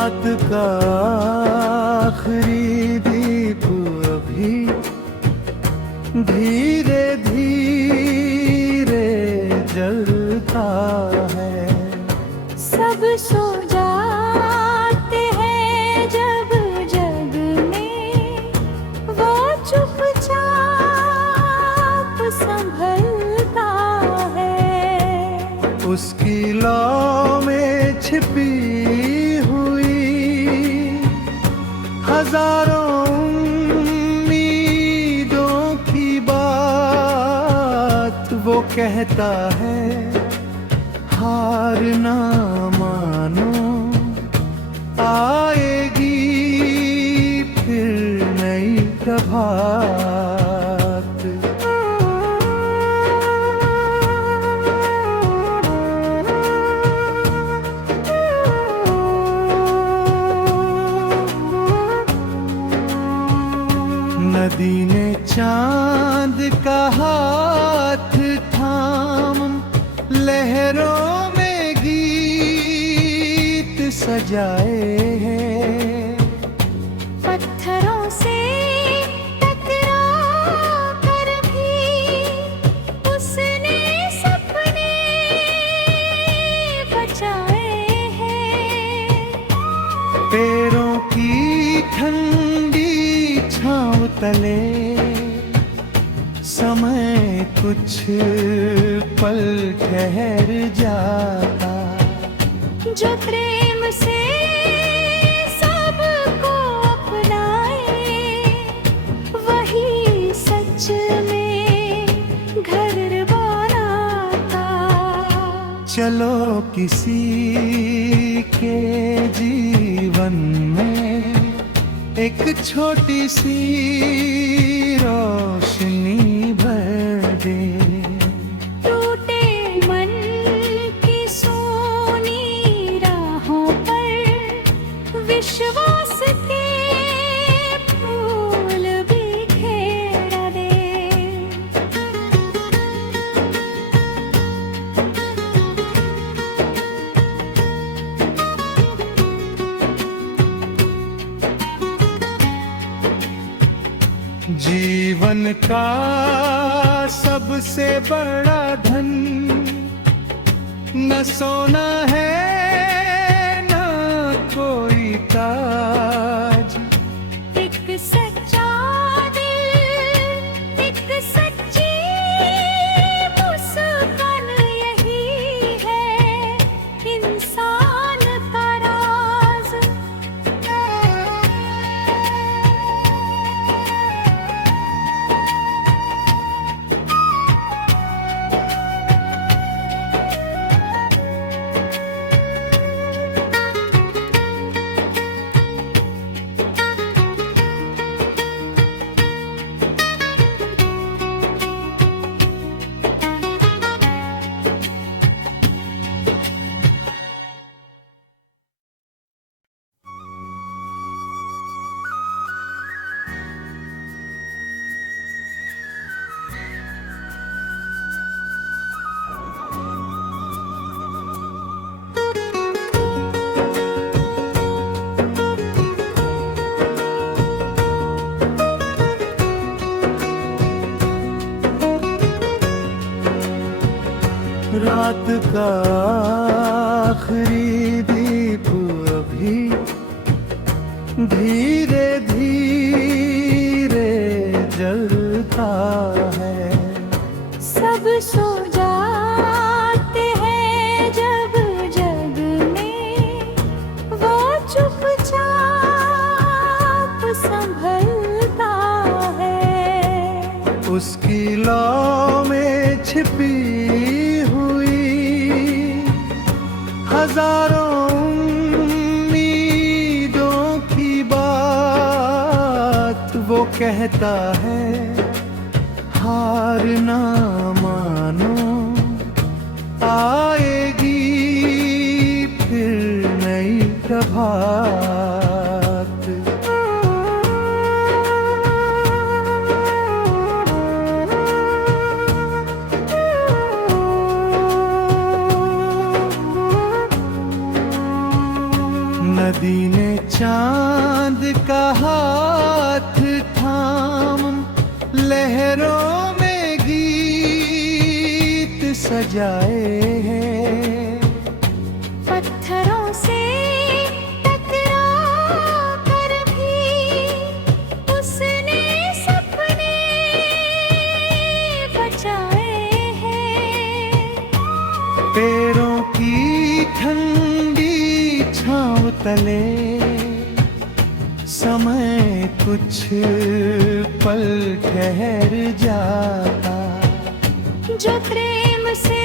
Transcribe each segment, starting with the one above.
रात का आखिरी दीप अभी धीरे धीरे जलता है। सब सो जाते हैं जब जग में वो चुपचाप संभलता है। उसकी लौ में छिपी हुई हजारों उम्मीदों की बात वो कहता है, हार ना मानो, आएगी फिर नई प्रभात। नदी ने चांद का हाथ थाम लहरों में गीत सजाए हैं। पत्थरों से टकरा कर भी उसने सपने बचाए हैं। पैरों की ठंडी छांव तले समय कुछ पल ठहर जाता। जो प्रेम से सबको अपनाए वही सच में घर बनाता। चलो किसी के जीवन में एक छोटी सी रोशनी भर दे। टूटे मन की सोनी राहों पर विश्वास के फूल बिखेर दे। जीवन का सबसे बड़ा धन न सोना है न कोई ताज। एक सच्चा दिल, एक सच्ची मुस्कान, यही है इंसान का राज। रात का आखिरी दीप अभी धीरे धीरे जलता है। सब सो जाते हैं जब जग में वो चुपचाप संभलता है। उसकी लौ में छिपी हजारों उम्मीदों की बात वो कहता है, हार ना मानो, आएगी फिर नई प्रभात। नदी ने सजाए हैं। पत्थरों से टकरा कर भी उसने सपने बचाए हैं। पैरों की ठंडी छांव तले समय कुछ पल ठहर जाता। जो प्रेम से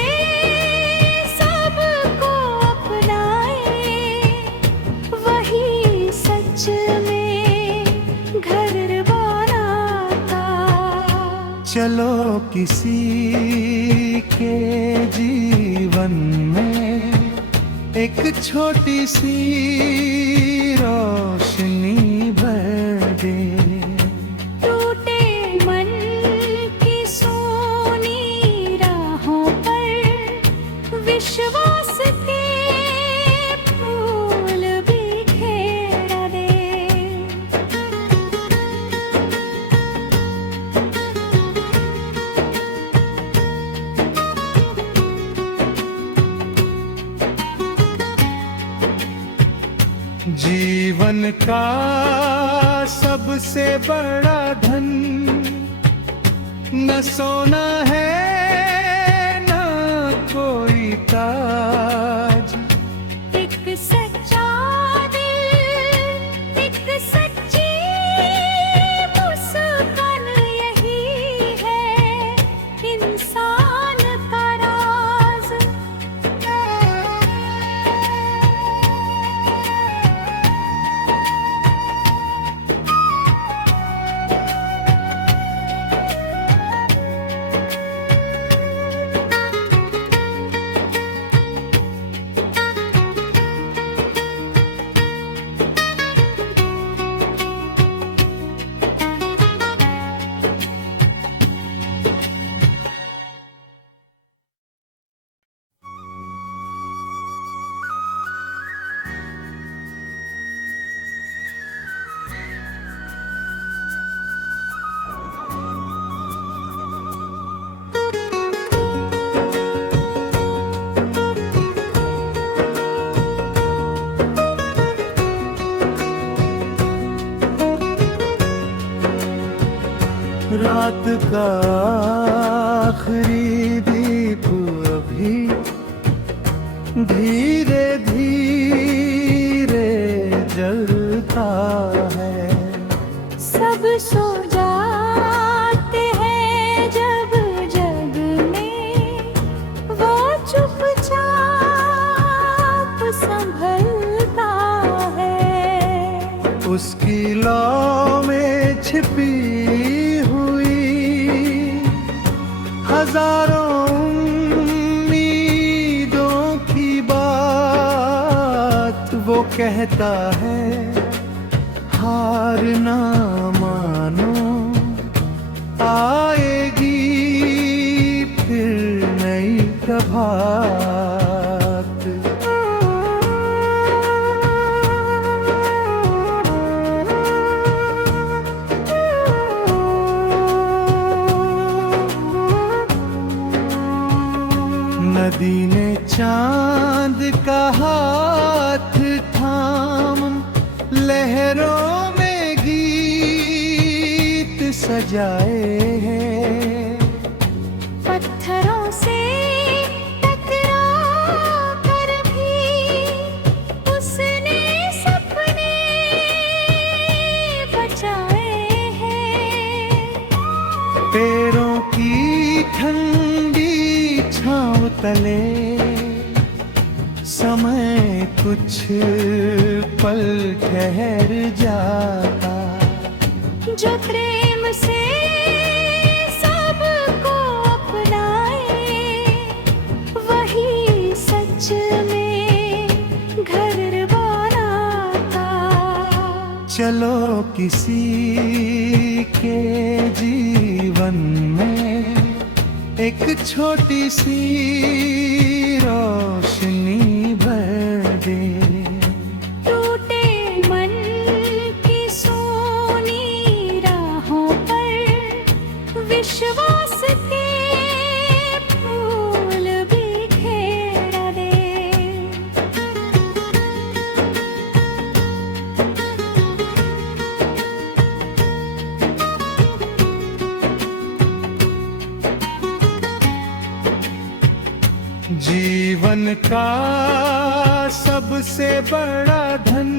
सबको अपनाए वही सच में घर बनाता। चलो किसी के जीवन में एक छोटी सी रोशनी भर दे। टूटे मन की सोनी राहों पर विश्वास के फूल बिखेर दे। जीवन का सबसे बड़ा धन न सोना है न कोई ताज। एक सच्चा दिल, एक सच्ची मुस्कान, यही है इंसान का राज। रात का आखिरी दीप अभी धीरे धीरे जलता है। सब सो जाते हैं जब जग में वो चुपचाप संभलता है। उसकी लौ में छिपी हजारों उम्मीदों की बात वो कहता है। हार ना मानो, आएगी फिर नई प्रभात। नदी ने चांद का हाथ थाम लहरों में गीत सजाए हैं। पत्थरों से टकरा कर भी उसने सपने बचाए हैं। पैरों की ठंडी छांव तले समय कुछ पल ठहर जाता। जो प्रेम से सबको अपनाए वही सच में घर बनाता। चलो किसी के जीवन में एक छोटी सी रोशनी भर दे। टूटे मन की सोनी राहों पर विश्वास के फूल जीवन का सबसे बड़ा धन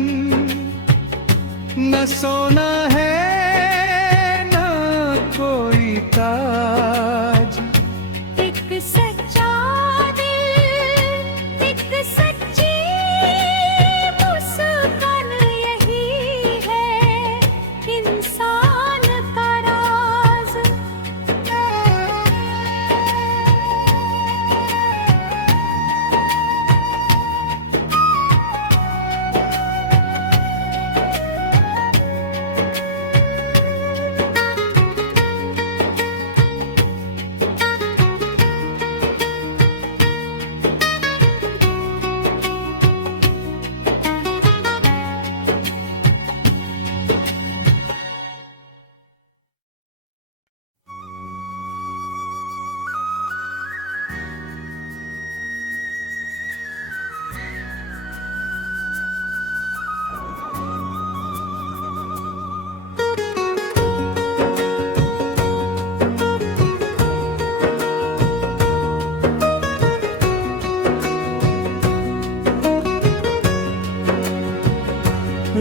न सोना है न कोई ताज। एक सच्चा दिल, एक सच्ची मुस्कान, यही है इंसान का राज।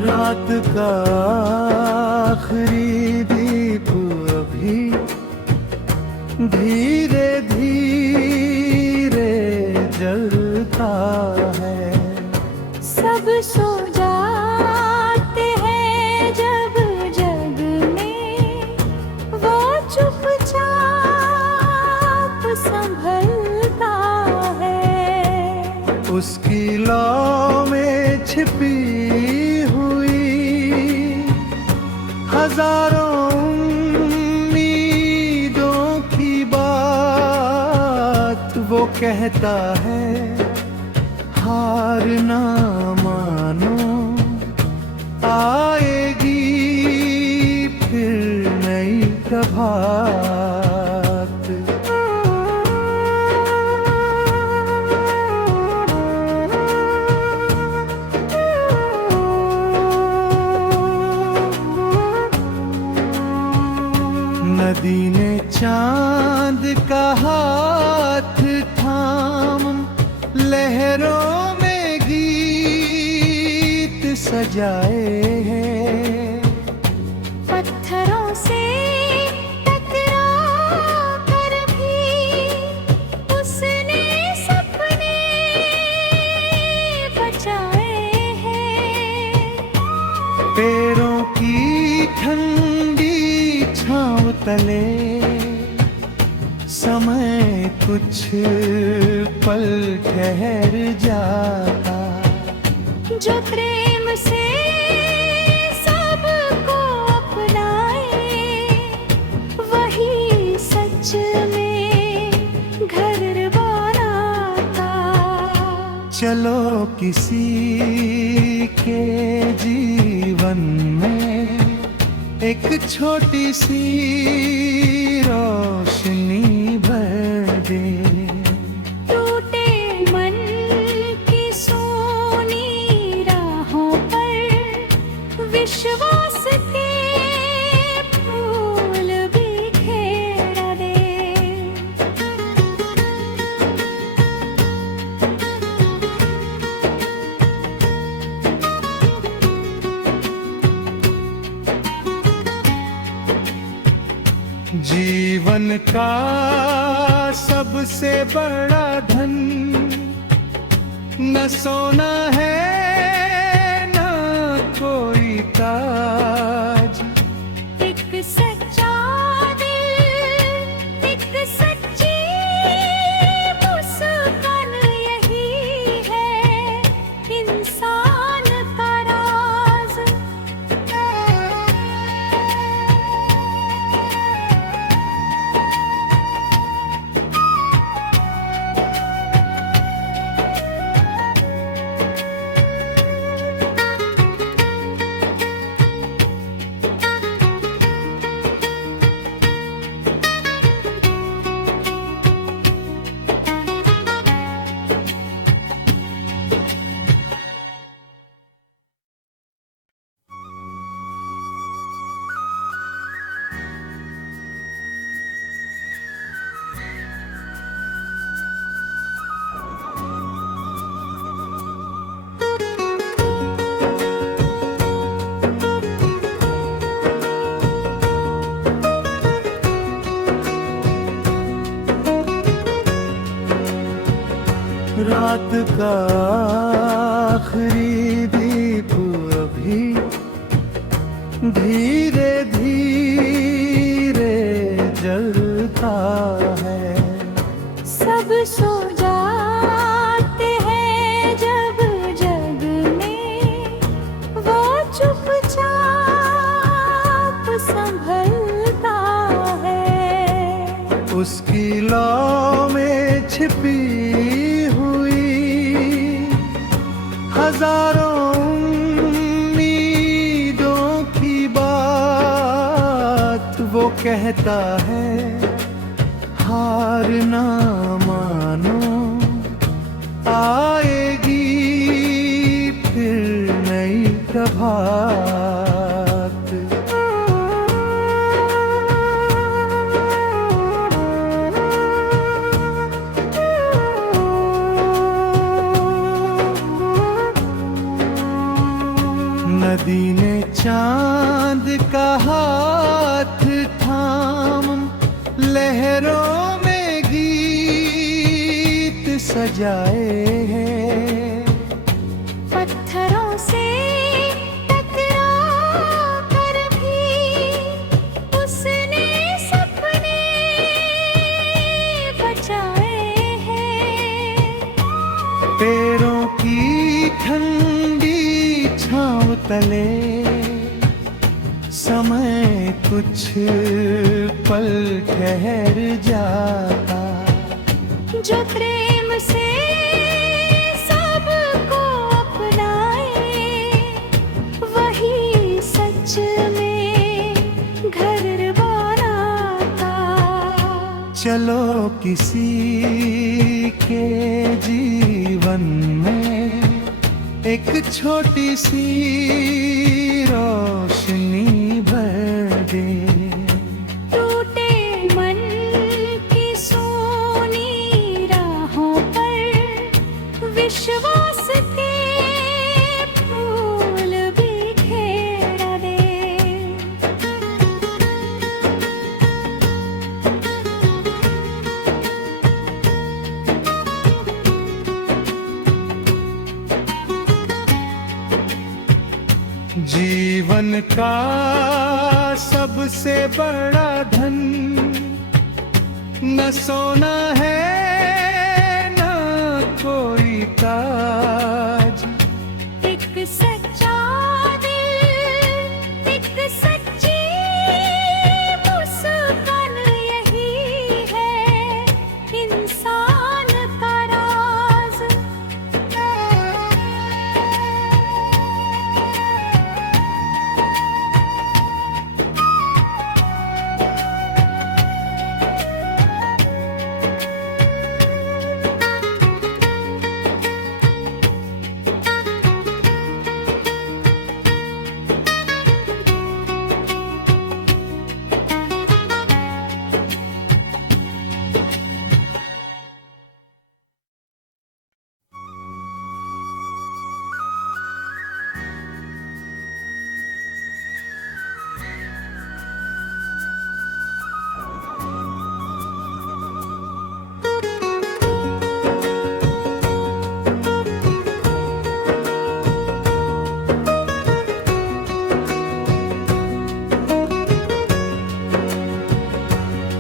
रात का आखिरी दीप अभी धीरे धीरे जलता है। सब सो जाते हैं जब जग में वो चुपचाप संभलता है। उसकी लौ में छिपी हजारों उम्मीदों की बात वो कहता है, हार ना मानो आएगी फिर नई प्रभात। नदी ने चांद का हाथ थाम लहरों में गीत सजाए हैं। पत्थरों से टकरा कर भी उसने सपने बचाए हैं। पैरों की ठंडी छाँव तले समय कुछ पल ठहर जाता। जो प्रेम से सबको अपनाए वही सच में घर बनाता। चलो किसी के जीवन में एक छोटी सी रोशनी भर दे। टूटे मन की सोनी राहों पर विश्वास के फूल बिखेर दे। जीवन का सबसे बड़ा धन न सोना है न कोई ताज। एक सच्चा दिल, एक सच्ची मुस्कान, यही है इंसान का राज। रात का आखिरी दीप अभी धीरे धीरे जलता है। सब सो जाते हैं जब जग में वो चुपचाप संभलता है। उसकी लौ में छिपी हुई हजारों उम्मीदों की बात वो कहता है, हार ना मानो, आएगी फिर नई प्रभात। नदी ने चांद का हाथ थाम लहरों में गीत सजाए हैं। पत्थरों से टकरा कर भी उसने सपने बचाए हैं। पैरों की ठंडी छांव तले समय कुछ पल ठहर जाता। जो प्रेम से सबको अपनाए वही सच में घर बनाता। चलो किसी के जीवन में एक छोटी सी रोशनी भर दे। टूटे मन की सोनी राहों पर विश्वास के फूल बिखेर दे। जीवन का सबसे बड़ा धन न सोना है न कोई ताज। एक सच्चा दिल, एक सच्ची मुस्कान, यही है इंसान का राज।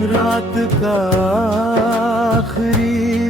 रात का आखिरी